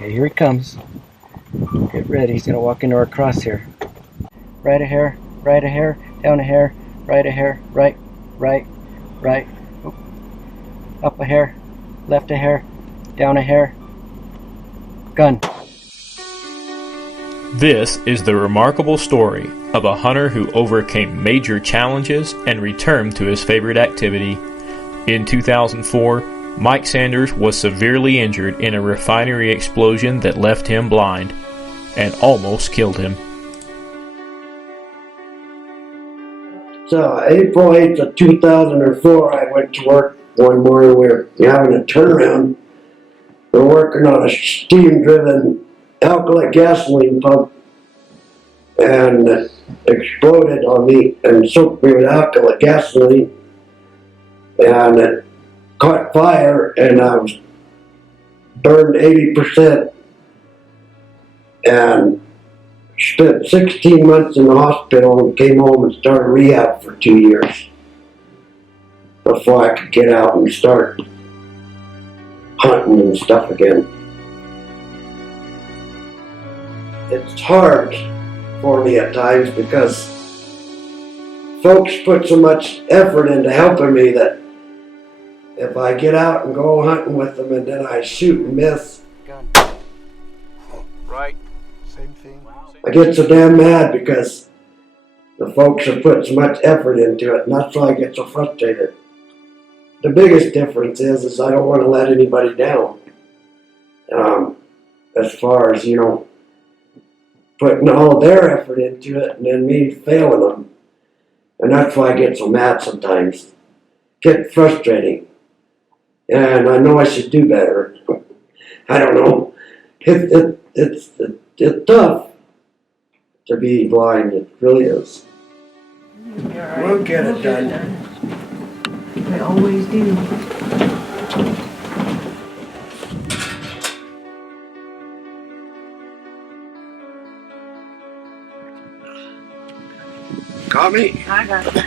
Okay, here he comes. Get ready. He's gonna walk into our crosshair. Right a hair, down a hair, right a hair, right, right. Oop. Up a hair, left a hair, down a hair. Gun. This is the remarkable story of a hunter who overcame major challenges and returned to his favorite activity. In 2004, Mike Sanders was severely injured in a refinery explosion that left him blind and almost killed him. So April 8th of 2004, I went to work one morning. We were having a turnaround. We're working on a steam-driven alkylate gasoline pump, and it exploded on me and soaked me with alkylate gasoline, and it caught fire, and I was burned 80%, and spent 16 months in the hospital and came home and started rehab for 2 years before I could get out and start hunting and stuff again. It's hard for me at times because folks put so much effort into helping me that if I get out and go hunting with them and then I shoot and miss, Gun. Right. Same thing. I get so damn mad because the folks have put so much effort into it, and that's why I get so frustrated. The biggest difference is I don't want to let anybody down. As far as, putting all their effort into it and then me failing them. And that's why I get so mad sometimes. Get frustrating. And I know I should do better. I don't know. It's tough to be blind. It really is. Right. We'll get it done. I always do. Got me? I got it.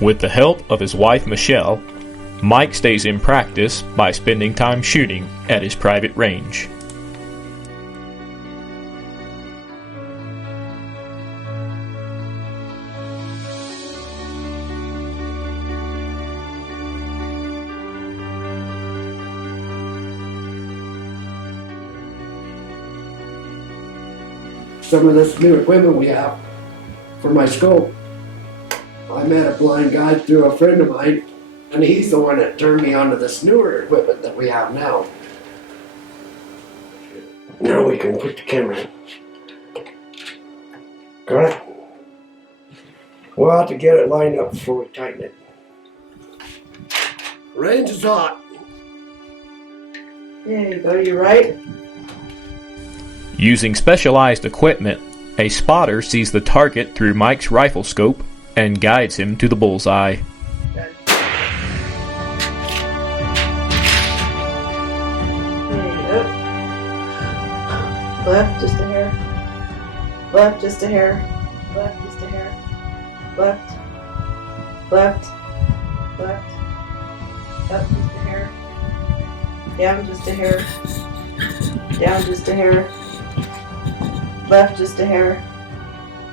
With the help of his wife Michelle, Mike stays in practice by spending time shooting at his private range. Some of this new equipment we have for my scope. I met a blind guy through a friend of mine, and he's the one that turned me onto this newer equipment that we have now. Now we can put the camera in. Got it? We'll have to get it lined up before we tighten it. Range is hot. There you go, you right? Using specialized equipment, a spotter sees the target through Mike's rifle scope and guides him to the bullseye. There you go. Left, just a hair. Left, just a hair. Left, just a hair. Left. Left. Left. Up, just a hair. Down, just a hair. Down, just a hair. Left, just a hair.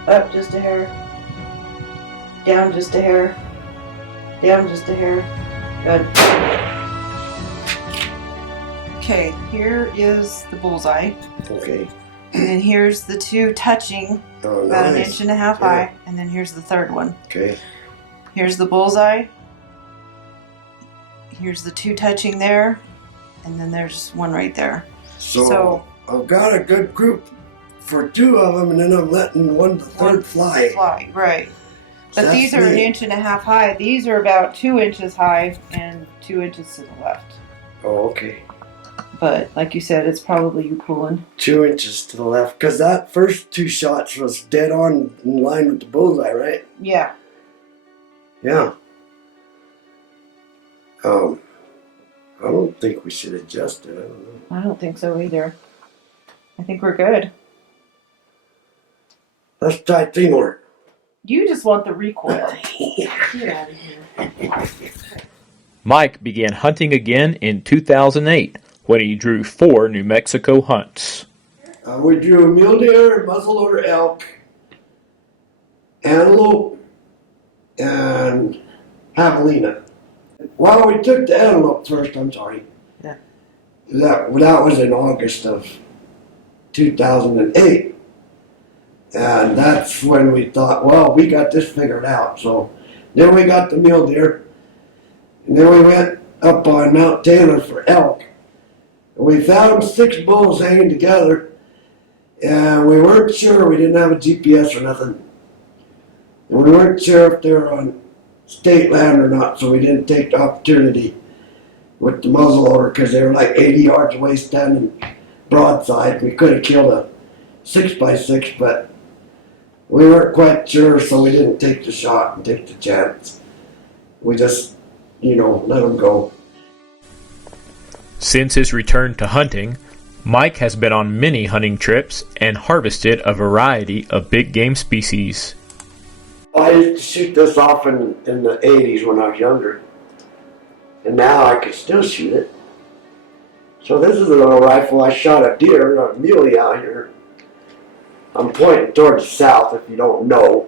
Up, just a hair. Down, just a hair. Down, just a hair. Good. Okay, here is the bullseye. Okay. And then here's the two touching Oh, about an nice. inch and a half Yeah. high. And then here's the third one. Okay. Here's the bullseye. Here's the two touching there. And then there's one right there. So I've got a good group for two of them, and then I'm letting the third fly. Fly, right. But That's these are an neat. inch and a half high. These are about 2 inches high and 2 inches to the left. Oh, okay. But like you said, it's probably you pulling. 2 inches to the left, because that first two shots was dead on in line with the bullseye, right? Yeah. Yeah. I don't think we should adjust it. I don't know. I don't think so either. I think we're good. Let's try teamwork. You just want the recoil. Get out of here. Mike began hunting again in 2008 when he drew 4 New Mexico hunts. We drew mule deer, muzzleloader elk, antelope, and javelina. Well, we took the antelope first, I'm sorry. Yeah. That was in August of 2008. And that's when we thought, well, we got this figured out. So then we got the mule deer. And then we went up on Mount Taylor for elk. And we found 6 bulls hanging together. And we weren't sure, we didn't have a GPS or nothing. And we weren't sure if they were on state land or not, so we didn't take the opportunity with the muzzleloader because they were like 80 yards away standing broadside. We could have killed a 6x6, but we weren't quite sure, so we didn't take the shot and take the chance. We just, let them go. Since his return to hunting, Mike has been on many hunting trips and harvested a variety of big game species. I used to shoot this off in the 80s when I was younger. And now I can still shoot it. So this is a little rifle. I shot a deer, a muley out here. I'm pointing towards the south if you don't know.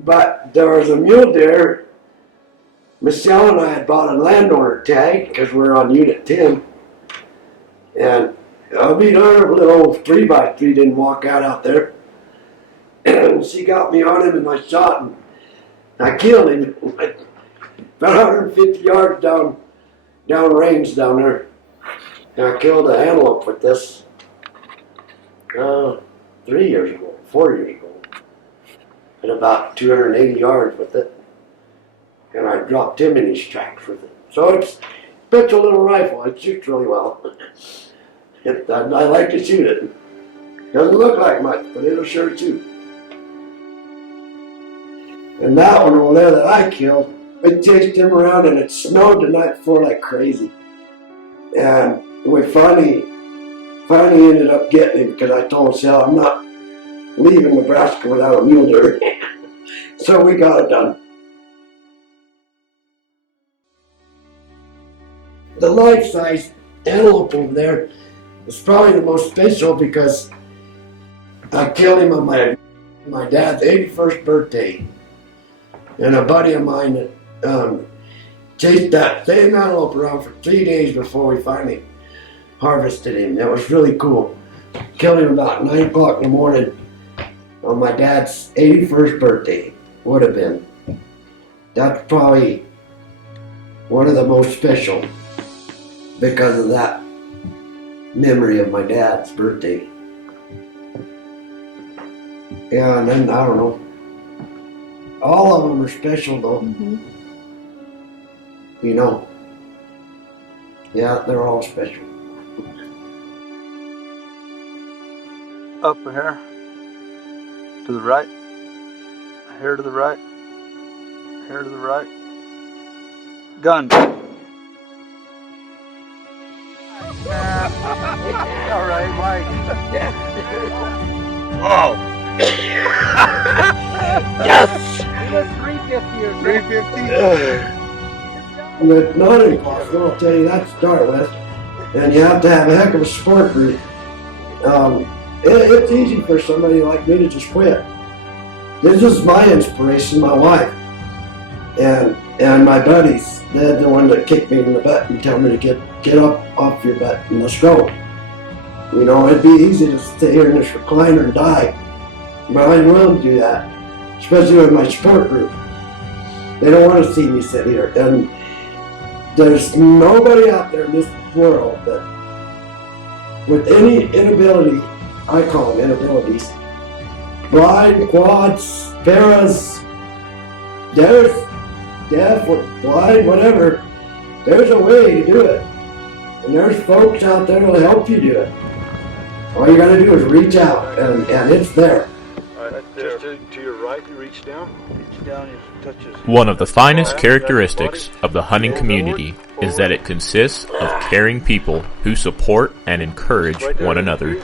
But there was a mule deer. Michelle and I had bought a landowner tag because we're on Unit 10. And our little 3x3 didn't walk out there. And she got me on him and I shot him. I killed him. About 150 yards down range down there. And I killed an antelope with this 4 years ago. At about 280 yards with it. And I dropped him in his tracks with it. So it's a little rifle. It shoots really well. I like to shoot it. Doesn't look like much, but it'll sure shoot. And that one over there that I killed, we chased him around and it snowed the night before like crazy. And we finally ended up getting him because I told Sal I'm not leaving Nebraska without a mule deer. So we got it done. The life-size antelope over there was probably the most special because I killed him on my dad's 81st birthday. And a buddy of mine that chased that same antelope around for 3 days before we finally harvested him. That was really cool. Killed him about 9 o'clock in the morning on my dad's 81st birthday. Would have been. That's probably one of the most special because of that memory of my dad's birthday. Yeah, and then, I don't know. All of them are special though. Mm-hmm. Yeah, they're all special. Up here, to the right, here to the right, here to the right. Gun. All right, Mike. Oh! Yes! 350 or 350? But not impossible, I'll tell you that to start with. And you have to have a heck of a sport group. It's easy for somebody like me to just quit. This is my inspiration, my wife. And my buddies, they're the one that kicked me in the butt and tell me to get up off your butt and let's go. It'd be easy to stay here in this recliner and die. But I'm willing to do that, especially with my sport group. They don't want to see me sit here. And there's nobody out there in this world that, with any inability, I call them inabilities, blind, quads, paras, deaf, or blind, whatever, there's a way to do it. And there's folks out there that'll help you do it. All you gotta do is reach out, and it's there. Right there. Just to your right, you reach down, you touch his... One of the finest characteristics of the hunting community is that it consists of caring people who support and encourage one another.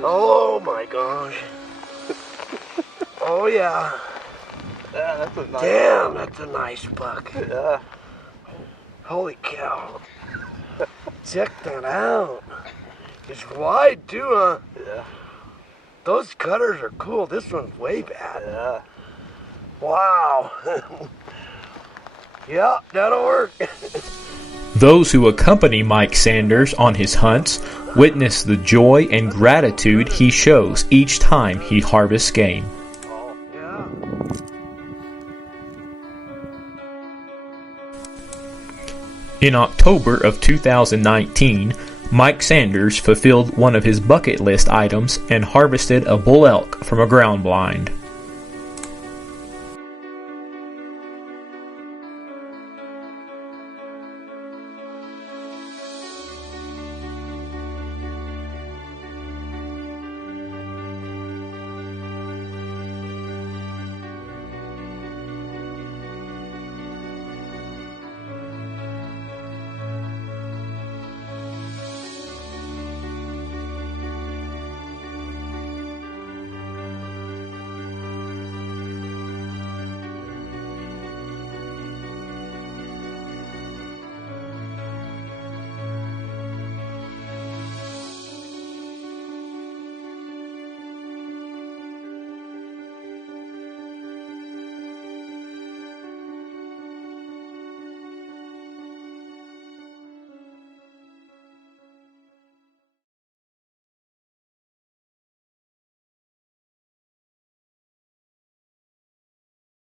Oh my gosh. Oh yeah. Yeah, that's a nice... Damn, that's a nice buck. Yeah. Holy cow. Check that out. It's wide too, huh? Yeah. Those cutters are cool. This one's way bad. Yeah. Wow. Yeah, that'll work. Those who accompany Mike Sanders on his hunts witness the joy and gratitude he shows each time he harvests game. Yeah. In October of 2019, Mike Sanders fulfilled one of his bucket list items and harvested a bull elk from a ground blind.